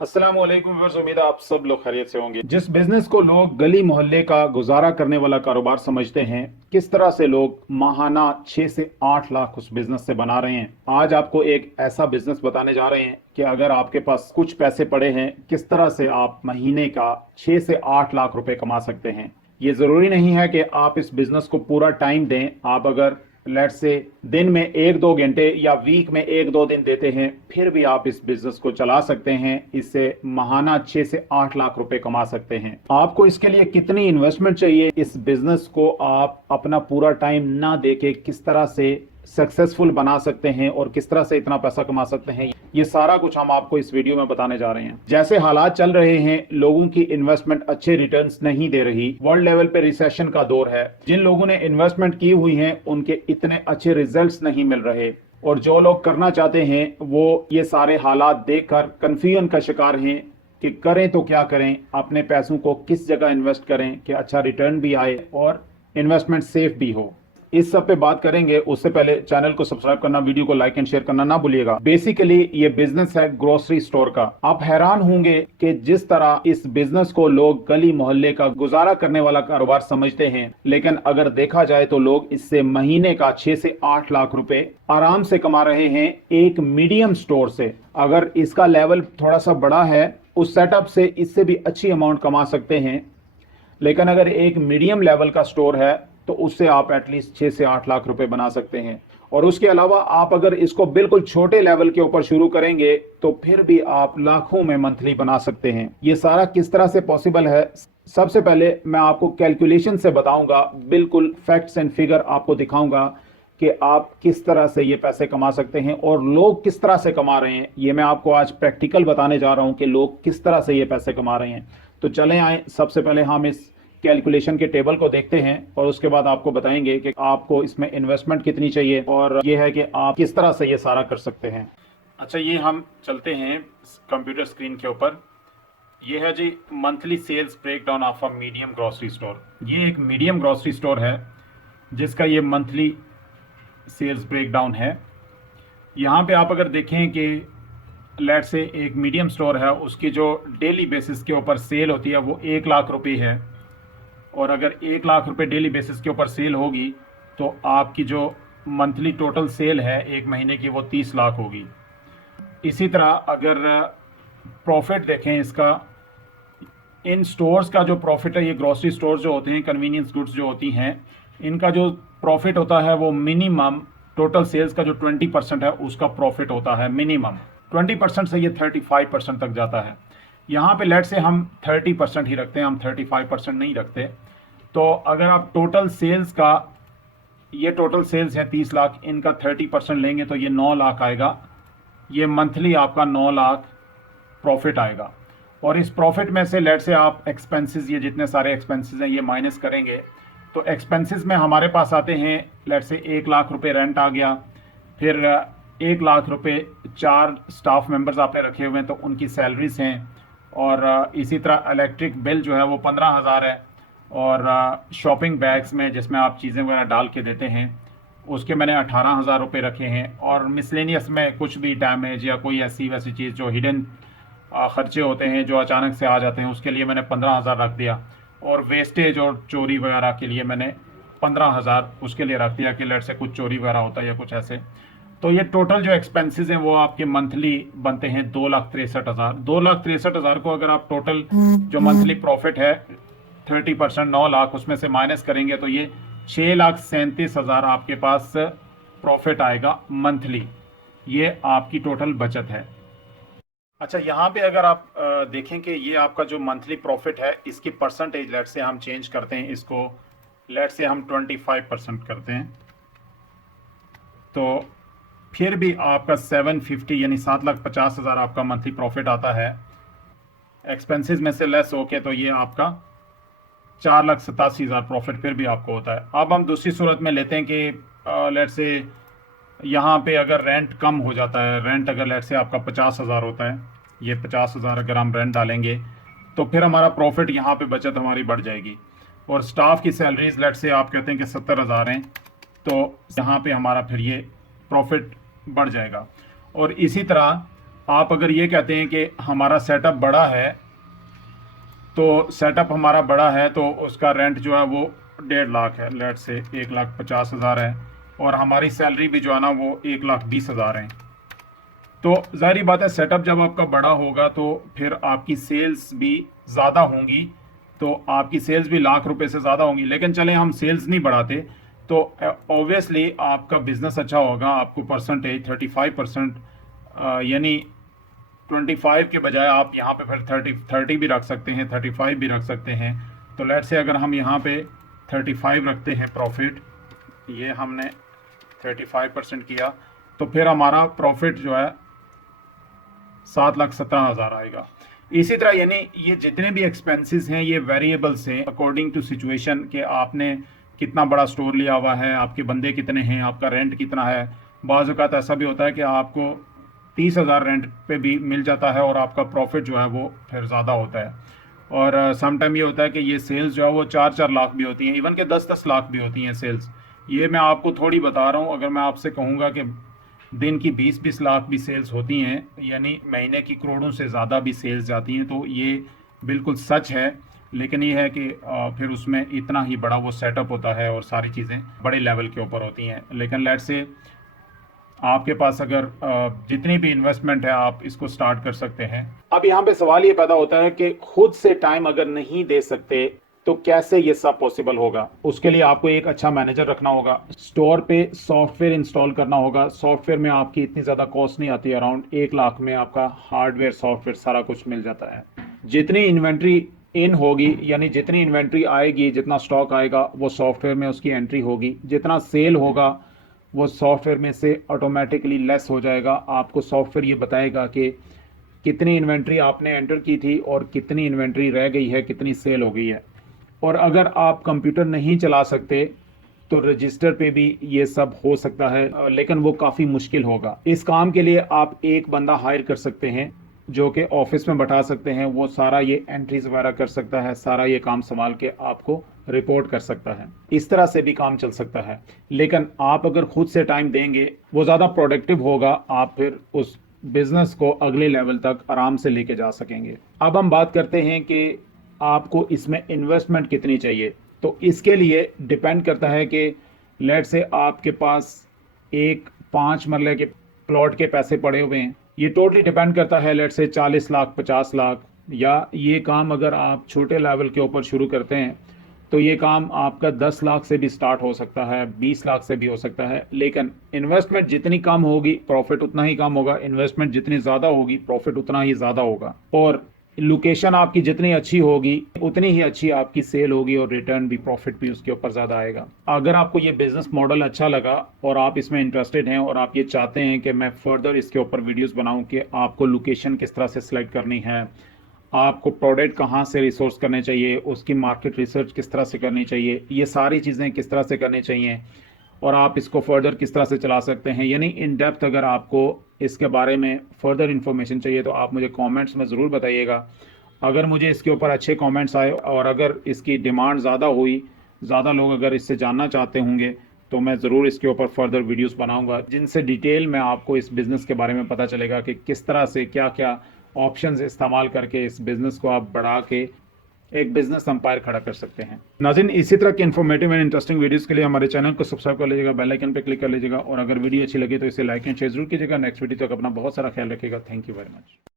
अस्सलाम वालेकुम व्यूअर्स, उम्मीद है आप सब लोग खैरियत से होंगे। जिस बिजनेस को लोग गली मोहल्ले का गुजारा करने वाला कारोबार समझते हैं, किस तरह से लोग माहाना 6 से 8 लाख उस बिजनेस से बना रहे हैं, आज आपको एक ऐसा बिजनेस बताने जा रहे हैं कि अगर आपके पास कुछ पैसे पड़े हैं, किस तरह से आप महीने का 6 से 8 लाख रुपए कमा सकते हैं। ये जरूरी नहीं है कि आप इस बिजनेस को पूरा टाइम दें। आप अगर लेट से दिन में 1-2 घंटे या वीक में 1-2 दिन देते हैं, फिर भी आप इस बिजनेस को चला सकते हैं। इससे माहाना 6 से 8 लाख रुपए कमा सकते हैं। आपको इसके लिए कितनी इन्वेस्टमेंट चाहिए, इस बिजनेस को आप अपना पूरा टाइम ना देके किस तरह से सक्सेसफुल बना सकते हैं और किस तरह से इतना पैसा कमा सकते हैं, ये सारा कुछ हम आपको इस वीडियो में बताने जा रहे हैं। जैसे हालात चल रहे हैं, लोगों की इन्वेस्टमेंट अच्छे रिटर्न्स नहीं दे रही। वर्ल्ड लेवल पे रिसेशन का दौर है। जिन लोगों ने इन्वेस्टमेंट की हुई है उनके इतने अच्छे रिजल्ट्स नहीं मिल रहे, और जो लोग करना चाहते हैं वो ये सारे हालात देखकर कंफ्यूजन का शिकार हैं कि करें तो क्या करें, अपने पैसों को किस जगह इन्वेस्ट करें कि अच्छा रिटर्न भी आए और इन्वेस्टमेंट सेफ भी हो। इस सब पे बात करेंगे। उससे पहले चैनल को सब्सक्राइब करना, वीडियो को लाइक एंड शेयर करना ना भूलिएगा। बेसिकली ये बिजनेस है ग्रोसरी स्टोर का। आप हैरान होंगे कि जिस तरह इस बिजनेस को लोग गली मोहल्ले का गुजारा करने वाला कारोबार समझते हैं, लेकिन अगर देखा जाए तो लोग इससे महीने का 6 से 8 लाख रुपए आराम से कमा रहे हैं एक मीडियम स्टोर से। अगर इसका लेवल थोड़ा सा बड़ा है, उस सेटअप से इससे भी अच्छी अमाउंट कमा सकते हैं। लेकिन अगर एक मीडियम लेवल का स्टोर है तो उससे आप एटलीस्ट 6 से 8 लाख रुपए बना सकते हैं। और उसके अलावा आप अगर इसको बिल्कुल छोटे लेवल के ऊपर शुरू करेंगे तो फिर भी आप लाखों में मंथली बना सकते हैं। ये सारा किस तरह से पॉसिबल है, सबसे पहले मैं आपको कैलकुलेशन से बताऊंगा, बिल्कुल फैक्ट्स एंड फिगर आपको दिखाऊंगा कि आप किस तरह से ये पैसे कमा सकते हैं और लोग किस तरह से कमा रहे हैं। ये मैं आपको आज प्रैक्टिकल बताने जा रहा हूं कि लोग किस तरह से ये पैसे कमा रहे हैं। तो चलें आए, सबसे पहले हम इस कैलकुलेशन के टेबल को देखते हैं और उसके बाद आपको बताएंगे कि आपको इसमें इन्वेस्टमेंट कितनी चाहिए और ये है कि आप किस तरह से ये सारा कर सकते हैं। अच्छा, ये हम चलते हैं कंप्यूटर स्क्रीन के ऊपर। ये है जी monthly sales breakdown of a medium grocery store. ये एक मीडियम ग्रोसरी स्टोर है जिसका ये मंथली सेल्स ब्रेकडाउन है। यहाँ पे आप अगर देखें कि लेट से एक मीडियम स्टोर है, उसकी जो डेली बेसिस के ऊपर सेल होती है वो 1 लाख रुपए है। और अगर 1 लाख रुपए डेली बेसिस के ऊपर सेल होगी तो आपकी जो मंथली टोटल सेल है एक महीने की वो 30 लाख होगी। इसी तरह अगर प्रॉफिट देखें इसका, इन स्टोर्स का जो प्रॉफिट है, ये ग्रोसरी स्टोर जो होते हैं, कन्वीनियंस गुड्स जो होती हैं, इनका जो प्रॉफिट होता है वो मिनिमम टोटल सेल्स का जो 20% है उसका प्रॉफिट होता है। मिनिमम 20% से ये 35% तक जाता है। यहाँ पे लेट से हम 30% ही रखते हैं, हम 35% नहीं रखते। तो अगर आप टोटल सेल्स का, ये टोटल सेल्स है 30 लाख, इनका 30% लेंगे तो ये 9 लाख आएगा। ये मंथली आपका 9 लाख प्रॉफिट आएगा। और इस प्रॉफिट में से लेट से आप एक्सपेंसेस, ये जितने सारे एक्सपेंसेस हैं ये माइनस करेंगे तो एक्सपेंसेस में हमारे पास आते हैं लेट से 1 लाख रुपए रेंट आ गया, फिर 1 लाख रुपए 4 स्टाफ मेंबर्स आपने रखे हुए हैं तो उनकी सैलरीज हैं, और इसी तरह इलेक्ट्रिक बिल जो है वो 15,000 है, और शॉपिंग बैग्स में जिसमें आप चीज़ें वगैरह डाल के देते हैं उसके मैंने 18,000 रुपये रखे हैं। और मिसलेनियस में कुछ भी डैमेज या कोई ऐसी वैसी चीज़ जो हिडन खर्चे होते हैं जो अचानक से आ जाते हैं उसके लिए मैंने 15,000 रख दिया। और वेस्टेज और चोरी वगैरह के लिए मैंने 15,000 उसके लिए रख दिया कि लेट से कुछ चोरी वगैरह होता है या कुछ ऐसे। तो ये टोटल जो एक्सपेंसेस हैं वो आपके मंथली बनते हैं 2,63,000। 2,63,000 को अगर आप टोटल जो मंथली प्रॉफिट है 30% 9 लाख उसमें से माइनस करेंगे तो ये 6,37,000 आपके पास प्रॉफिट आएगा मंथली। ये आपकी टोटल बचत है। अच्छा, यहाँ पे अगर आप देखें कि ये आपका जो मंथली प्रॉफिट है इसकी परसेंटेज लेट से हम चेंज करते हैं, इसको लेट से हम 25% करते हैं तो फिर भी आपका 750 यानी 7,50,000 आपका मंथली प्रॉफिट आता है। एक्सपेंसेस में से लेस होके तो ये आपका 4,87,000 प्रॉफिट फिर भी आपको होता है। अब हम दूसरी सूरत में लेते हैं कि लेट से यहाँ पे अगर रेंट कम हो जाता है, रेंट अगर लेट से आपका 50,000 होता है, ये 50,000 अगर हम रेंट डालेंगे तो फिर हमारा प्रॉफिट यहाँ पे बचत हमारी बढ़ जाएगी। और स्टाफ की सैलरीज लेट से आप कहते हैं कि 70,000 हैं तो यहाँ पे हमारा फिर ये प्रॉफिट बढ़ जाएगा। और इसी तरह आप अगर ये कहते हैं कि हमारा सेटअप बड़ा है, तो सेटअप हमारा बड़ा है तो उसका रेंट जो है वो 1.5 लाख है, लेट से 1,50,000 है, और हमारी सैलरी भी जो है ना वो 1,20,000 है। तो जाहिर बात है सेटअप जब आपका बड़ा होगा तो फिर आपकी सेल्स भी ज़्यादा होंगी, तो आपकी सेल्स भी लाख रुपए से ज़्यादा होंगी। लेकिन चलें हम सेल्स नहीं बढ़ाते तो ऑब्वियसली आपका बिजनेस अच्छा होगा, आपको परसेंटेज 35% यानी 25 के बजाय आप यहाँ पे फिर 30 भी रख सकते हैं, 35 भी रख सकते हैं। तो लेट से अगर हम यहाँ पे 35 रखते हैं प्रॉफिट, ये हमने 35% किया, तो फिर हमारा प्रॉफिट जो है 7,17,000 आएगा। इसी तरह यानी ये जितने भी एक्सपेंसेस हैं ये वेरिएबल्स हैं अकॉर्डिंग टू सिचुएशन, कि आपने कितना बड़ा स्टोर लिया हुआ है, आपके बंदे कितने हैं, आपका रेंट कितना है। बाज़ औक़ात ऐसा भी होता है कि आपको 30,000 रेंट पे भी मिल जाता है और आपका प्रॉफिट जो है वो फिर ज़्यादा होता है। और समटाइम ये होता है कि ये सेल्स जो है वो 4-4 लाख भी होती हैं, इवन के 10-10 लाख भी होती हैं सेल्स। ये मैं आपको थोड़ी बता रहा हूँ। अगर मैं आपसे कहूँगा कि दिन की 20-20 लाख भी सेल्स होती हैं, यानी महीने की करोड़ों से ज़्यादा भी सेल्स जाती हैं, तो ये बिल्कुल सच है। लेकिन ये है कि फिर उसमें इतना ही बड़ा वो सेटअप होता है और सारी चीज़ें बड़े लेवल के ऊपर होती हैं। लेकिन लेट्स से आपके पास अगर जितनी भी इन्वेस्टमेंट है आप इसको स्टार्ट कर सकते हैं। अब यहाँ पे सवाल ये पैदा होता है कि खुद से टाइम अगर नहीं दे सकते तो कैसे ये सब पॉसिबल होगा। उसके लिए आपको एक अच्छा मैनेजर रखना होगा, स्टोर पे सॉफ्टवेयर इंस्टॉल करना होगा। सॉफ्टवेयर में आपकी इतनी ज़्यादा कॉस्ट नहीं आती, अराउंड 1 लाख में आपका हार्डवेयर सॉफ्टवेयर सारा कुछ मिल जाता है। जितनी इन्वेंट्री इन होगी यानी जितनी इन्वेंट्री आएगी, जितना स्टॉक आएगा वो सॉफ्टवेयर में उसकी एंट्री होगी, जितना सेल होगा वो सॉफ्टवेयर में से ऑटोमेटिकली लेस हो जाएगा। आपको सॉफ्टवेयर ये बताएगा कि कितनी इन्वेंट्री आपने एंटर की थी और कितनी इन्वेंट्री रह गई है, कितनी सेल हो गई है। और अगर आप कंप्यूटर नहीं चला सकते तो रजिस्टर पे भी ये सब हो सकता है, लेकिन वो काफ़ी मुश्किल होगा। इस काम के लिए आप एक बंदा हायर कर सकते हैं जो कि ऑफिस में बैठा सकते हैं, वो सारा ये एंट्रीज वगैरह कर सकता है, सारा ये काम संभाल के आपको रिपोर्ट कर सकता है। इस तरह से भी काम चल सकता है। लेकिन आप अगर खुद से टाइम देंगे वो ज़्यादा प्रोडक्टिव होगा, आप फिर उस बिजनेस को अगले लेवल तक आराम से लेके जा सकेंगे। अब हम बात करते हैं कि आपको इसमें इन्वेस्टमेंट कितनी चाहिए। तो इसके लिए डिपेंड करता है कि लेट से आपके पास एक 5 मरले के प्लॉट के पैसे पड़े हुए हैं, ये टोटली डिपेंड करता है लेट से 40 लाख 50 लाख। या ये काम अगर आप छोटे लेवल के ऊपर शुरू करते हैं तो ये काम आपका 10 लाख से भी स्टार्ट हो सकता है, 20 लाख से भी हो सकता है। लेकिन इन्वेस्टमेंट जितनी कम होगी प्रॉफिट उतना ही कम होगा, इन्वेस्टमेंट जितनी ज़्यादा होगी प्रॉफिट उतना ही ज़्यादा होगा। और लोकेशन आपकी जितनी अच्छी होगी उतनी ही अच्छी आपकी सेल होगी और रिटर्न भी, प्रॉफिट भी उसके ऊपर ज़्यादा आएगा। अगर आपको ये बिजनेस मॉडल अच्छा लगा और आप इसमें इंटरेस्टेड हैं और आप ये चाहते हैं कि मैं फर्दर इसके ऊपर वीडियोस बनाऊं कि आपको लोकेशन किस तरह से सिलेक्ट करनी है, आपको प्रोडक्ट कहाँ से रिसोर्स करने चाहिए, उसकी मार्केट रिसर्च किस तरह से करनी चाहिए, ये सारी चीज़ें किस तरह से करनी चाहिए और आप इसको फर्दर किस तरह से चला सकते हैं, यानी इन डेप्थ अगर आपको इसके बारे में फर्दर इन्फॉर्मेशन चाहिए तो आप मुझे कमेंट्स में ज़रूर बताइएगा। अगर मुझे इसके ऊपर अच्छे कमेंट्स आए और अगर इसकी डिमांड ज़्यादा हुई, ज़्यादा लोग अगर इससे जानना चाहते होंगे, तो मैं ज़रूर इसके ऊपर फर्दर वीडियोस बनाऊंगा जिनसे डिटेल में आपको इस बिज़नेस के बारे में पता चलेगा कि किस तरह से क्या क्या ऑप्शंस इस्तेमाल करके इस बिज़नेस को आप बढ़ा के एक बिजनेस एम्पायर खड़ा कर सकते हैं। नाज़रीन, इसी तरह के इन्फॉर्मेटिव एंड इंटरेस्टिंग वीडियोस के लिए हमारे चैनल को सब्सक्राइब कर लीजिएगा, बेल आइकन पे क्लिक कर लीजिएगा और अगर वीडियो अच्छी लगे तो इसे लाइक एंड शेयर जरूर कीजिएगा। नेक्स्ट वीडियो तक अपना बहुत सारा ख्याल रखिएगा। Thank you very much.